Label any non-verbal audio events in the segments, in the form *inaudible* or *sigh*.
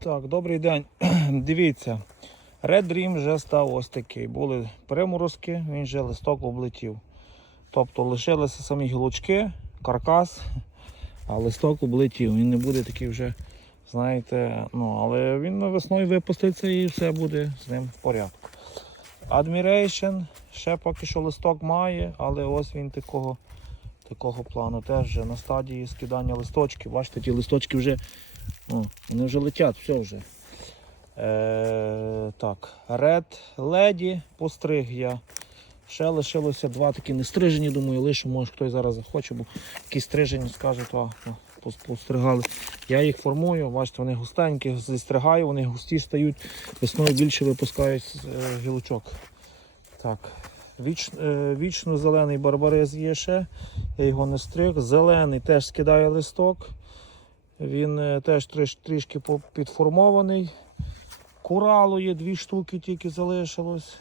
Так, добрий день. *clears throat* Дивіться, Red Dream вже став ось такий. Були приморозки, він вже листок облетів. Тобто лишилися самі гілочки, каркас, а листок облетів. Він не буде такий вже, знаєте, ну, але він весною випуститься і все буде з ним в порядку. Admiration ще поки що листок має, але ось він такого, такого плану теж вже на стадії скидання листочків. Бачите, ті листочки вже о, вони вже летять, все вже. Е, так, Red Lady постриг я. Ще лишилося два такі нестрижені, думаю, лишу, може хтось зараз захоче, бо такі стрижені то о, пос- постригали. Я їх формую, бачите, вони густенькі, зістригаю, вони густі стають, весною більше випускають е, гілочок. Так, віч, е, вічно зелений барбарис є ще, я його не стриг. Зелений теж скидає листок. Він е, теж трішки підформований. Куралу є дві штуки тільки залишилось.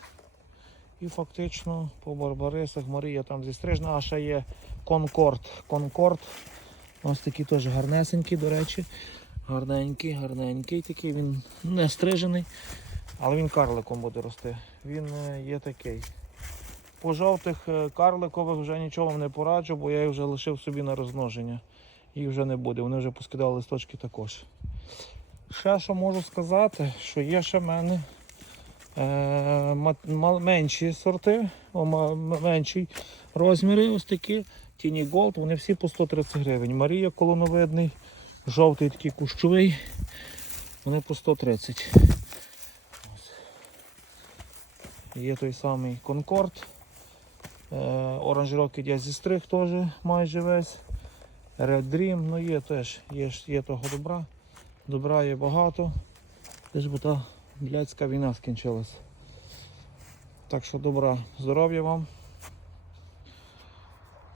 І фактично по барбарисах Марія там зістрижна, а ще є Конкорд. Конкорд. Ось такий теж гарнесенький, до речі. Гарненький, гарненький такий. Він не стрижений, але він карликом буде рости. Він е, є такий. По жовтих е, карликових вже нічого вам не пораджу, бо я їх вже лишив собі на розмноження. Їх вже не буде, вони вже поскидали листочки також. Ще що можу сказати, що є ще в мене е, менші сорти, менші розміри, ось такі. Тіні Голд, вони всі по 130 гривень. Марія колоновидний, жовтий такий кущовий, вони по 130. Ось. Є той самий Конкорд. Orange я зістриг теж майже весь. Red Dream, ну є теж, є, є того добра. Добра є багато. Лиш бо та блядська війна скінчилась. Так що добра, здоров'я вам.